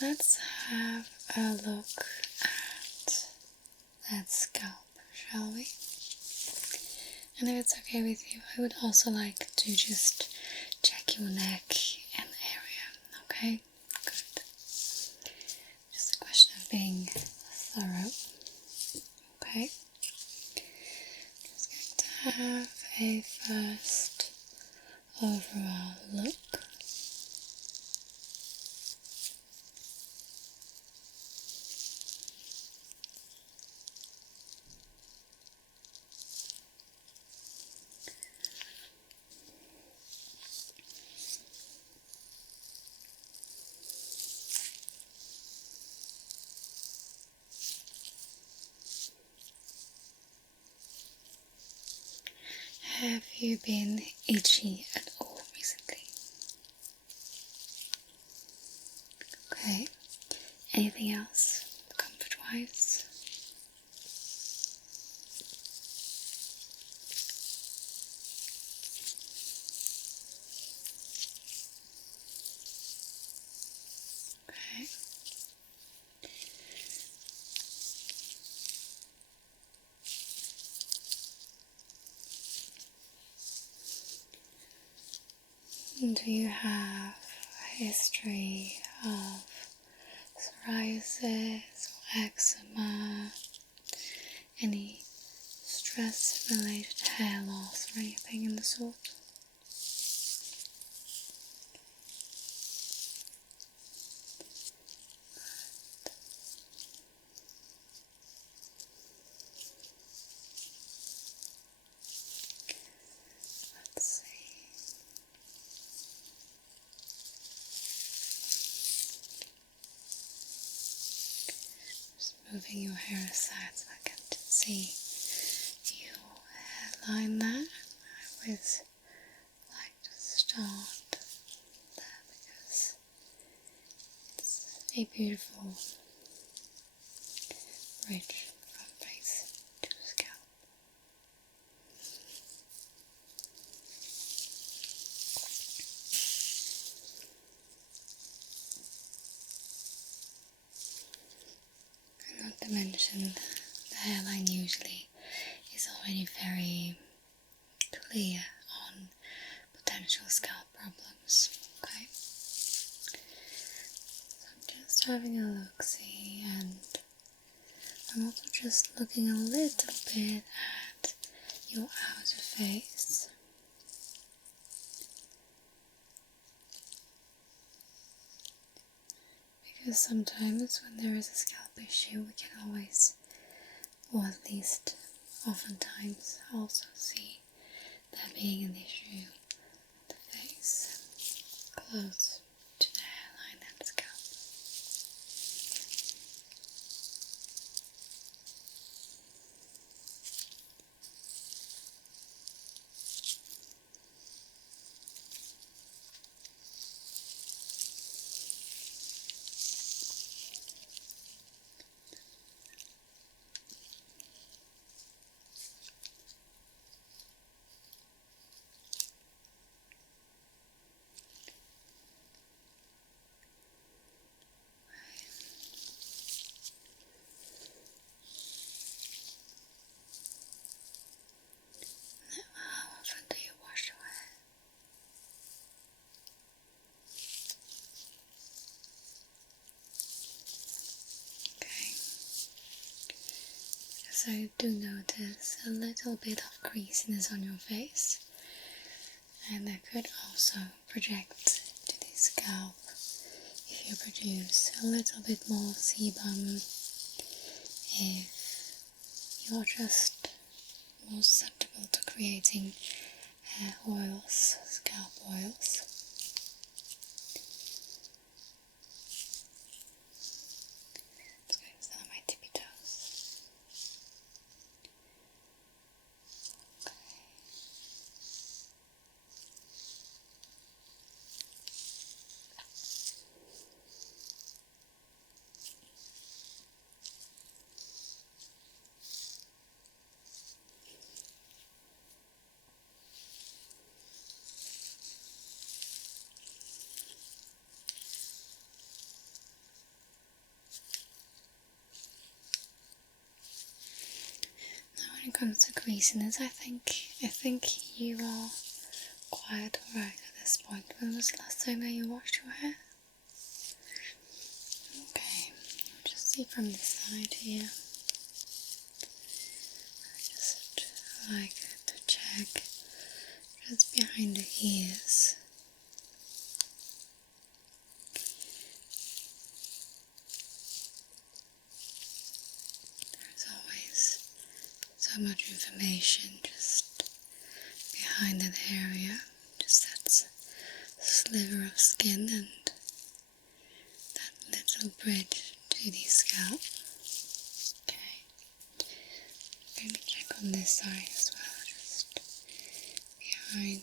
Let's have a look at that scalp, shall we? And if it's okay with you, I would also like to just check your neck and area, okay? Good. Just a question of being thorough, okay? Just going to have a first overall look. Have you been itchy at all recently? Okay. Anything else, comfort-wise? Okay. Do you have a history of psoriasis or eczema, any stress-related hair loss or anything in the sort? Let's see. Just moving your hair aside so I can see your hairline there. I always like to start there because it's a beautiful bridge from face to scalp. And not to mention, the hairline usually is already very clear on potential scalp problems. Okay, so I'm just having a look-see, and I'm also just looking a little bit at your outer face. Because sometimes when there is a scalp issue, we can always, or at least oftentimes, also see there being an issue at the face, close to the hairline and scalp. How often do you wash your hair? Okay, because I do notice a little bit of greasiness on your face, and that could also project to the scalp if you produce a little bit more sebum, if you're just more susceptible to creating hair oils, scalp oils. Just going to start on my tippy toes. Okay. comes to greasiness, I think you are quite alright at this point. When was the last time that you washed your hair? Okay, just see from this side here. I just like to check just behind the ears. There's always so much information just behind that area. Just that sliver of skin and that little bridge to the scalp. Okay. Let me check on this side as well, just behind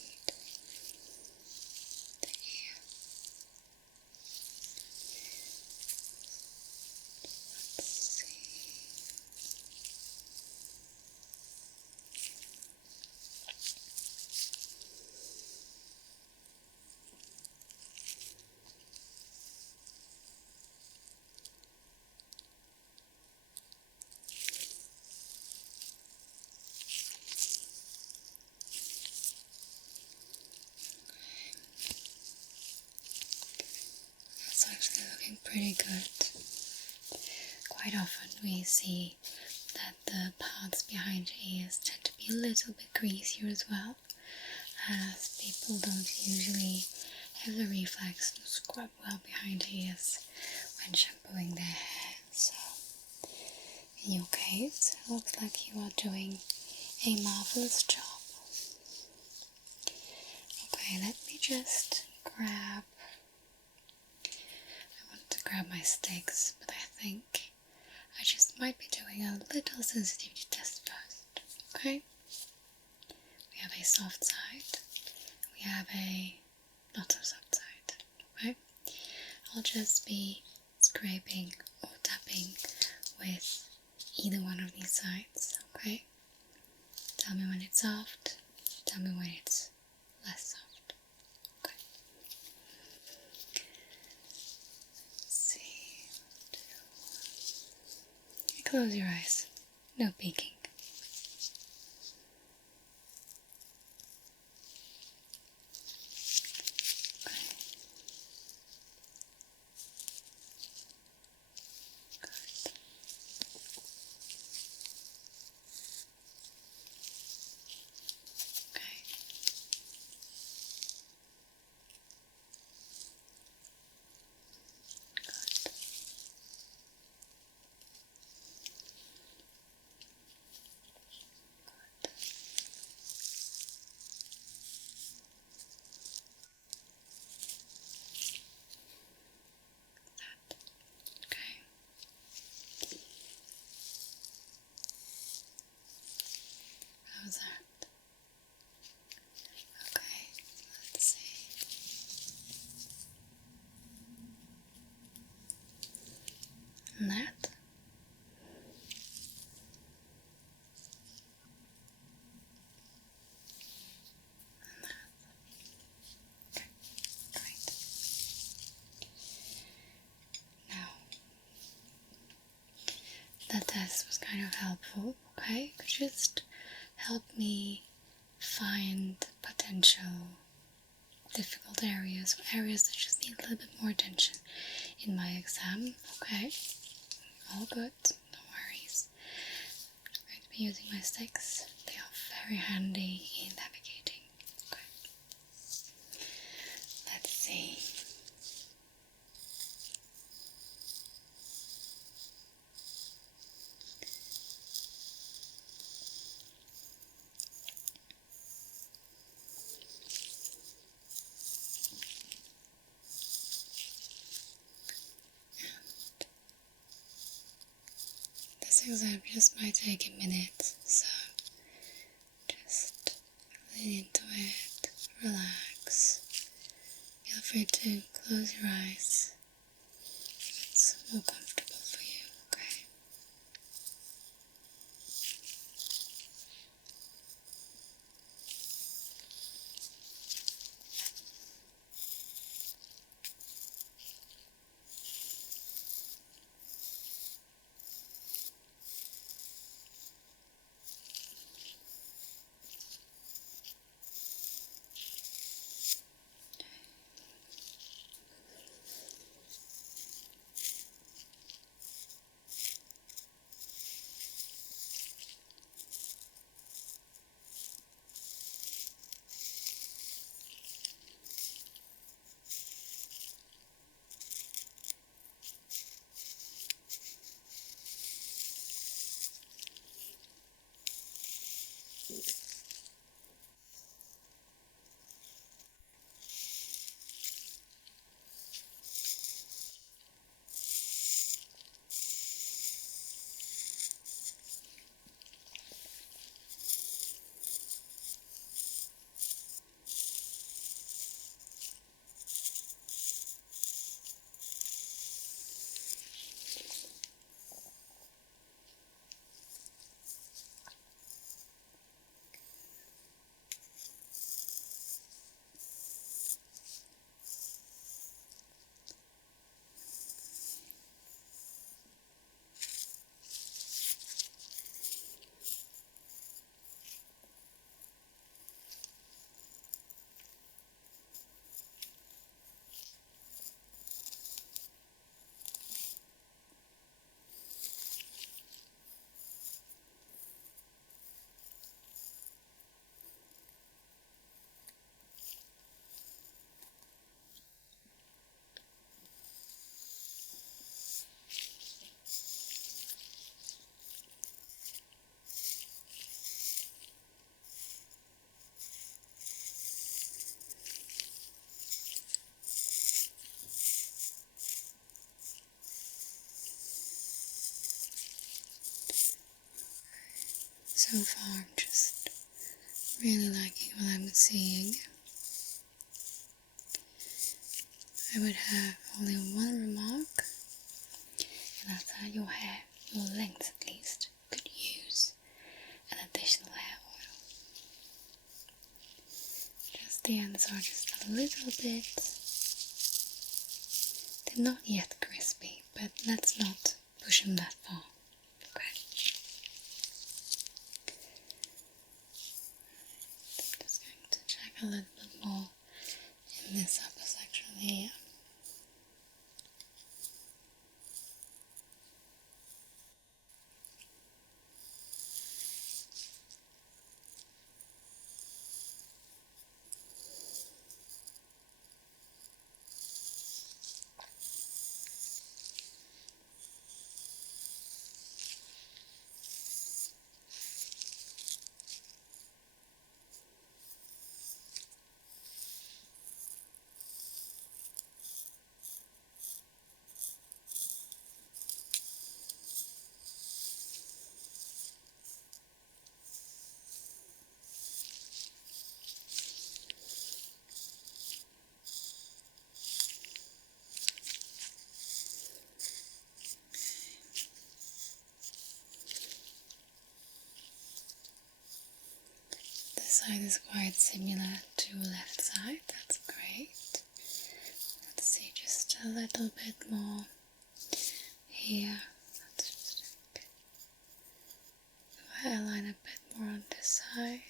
the ear. Let's see. That's actually looking pretty good. Quite often we see that the parts behind your ears tend to be a little bit greasier as well, as people don't usually have the reflex to scrub well behind the ears when shampooing their hair. So in your case, it looks like you are doing a marvelous job. Okay, let me just grab, I want to grab my sticks, but I think I just might be doing a little sensitivity test first. Okay, we have a soft side, we have a not so soft side. Okay, I'll just be scraping or tapping with either one of these sides. Okay, tell me when it's soft, tell me when it's less soft. Okay, let's see. Close your eyes, no peeking. How's that? Okay, let's see. And that. And that. Okay, great. Now, that test was kind of helpful, okay? It just helped me find potential difficult areas, or areas that just need a little bit more attention in my exam, okay? All good, no worries. I'm going to be using my sticks. They are very handy in navigating, okay? Let's see. This exam just might take a minute, so just lean into it, relax. Feel free to close your eyes if it's more comfortable for you, okay? So far I'm just really liking what I'm seeing. I would have only one remark, and that's that your hair, your length at least, could use an additional hair oil. Just the ends are just a little bit, they're not yet crispy, but let's not push them that far. Okay. I'm just going to check a little bit more in this upper section here. This side is quite similar to left side, that's great. Let's see just a little bit more here. Let's just do a hairline a bit more on this side.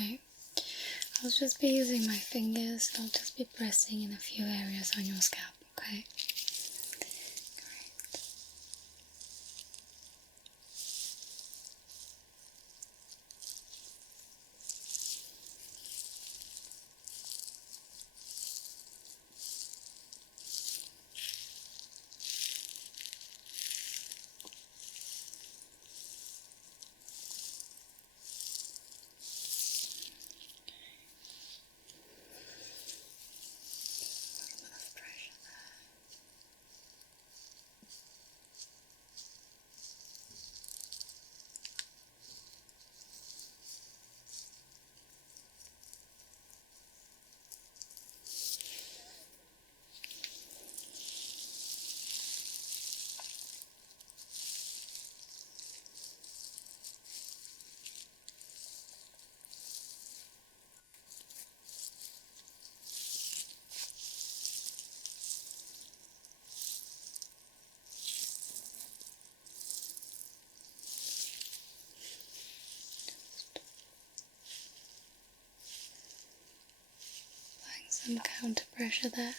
Okay, I'll just be using my fingers, I'll just be pressing in a few areas on your scalp, okay? Some counter pressure there.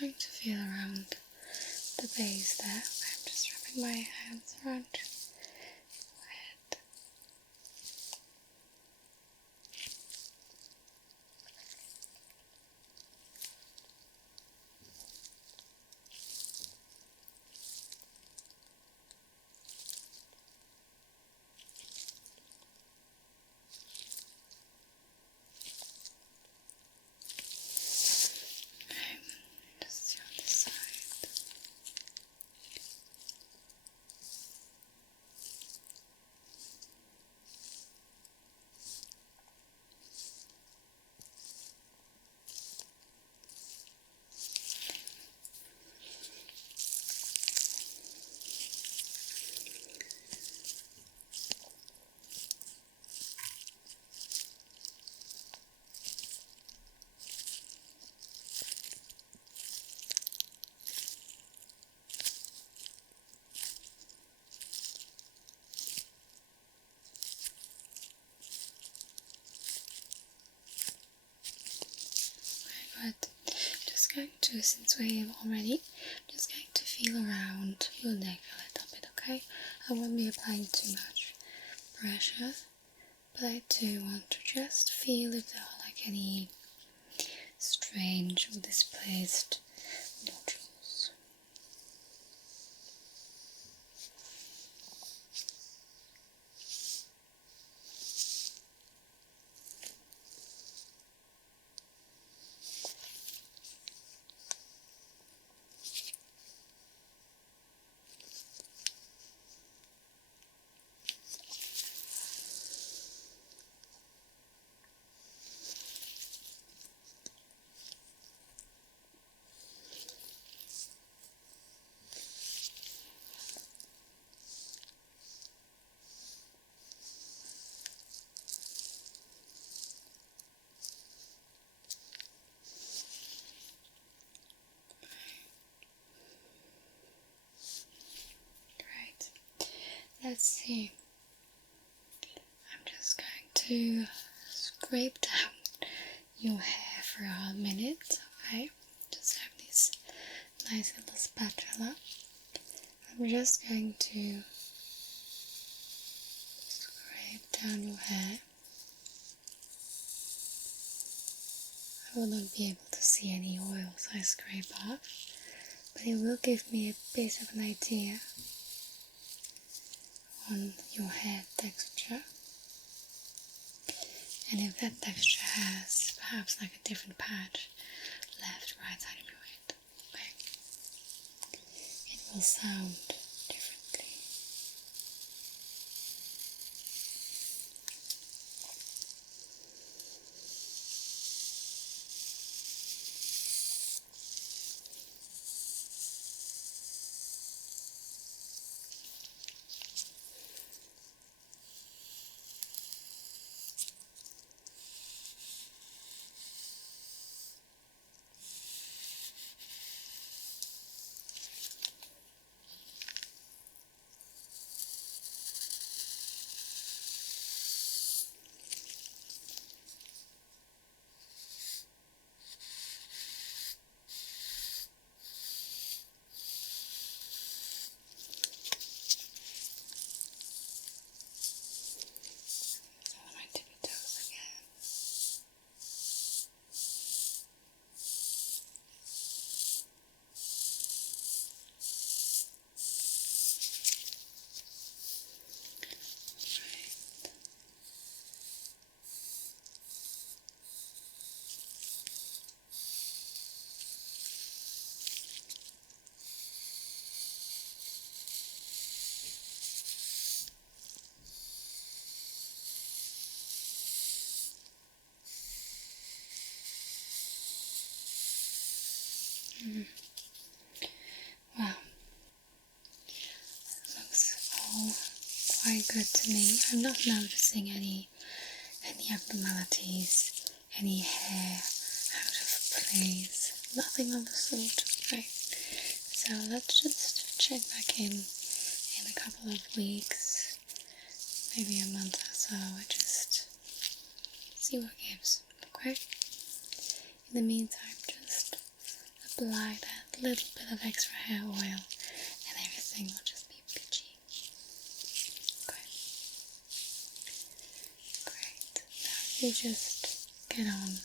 Going to feel around the base there. I'm just wrapping my hands around your head. just going to, since we're here already, just going to feel around your neck a little bit, okay? I won't be applying too much pressure, but I do want to just feel if there are like any strange or displaced nodules. Let's see. I'm just going to scrape down your hair for a minute, okay? Just have this nice little spatula. I'm just going to scrape down your hair. I will not be able to see any oils I scrape off, but it will give me a bit of an idea on your hair texture, and if that texture has perhaps like a different patch left, right side of your head, okay, it will sound differently. Well, looks all quite good to me. I'm not noticing any abnormalities, any hair out of place, nothing of the sort, right? So let's just check back in a couple of weeks, maybe a month or so, and just see what gives, okay? In the meantime, just apply that little bit of extra hair oil and everything will just be peachy. Okay. Great. Now you just get on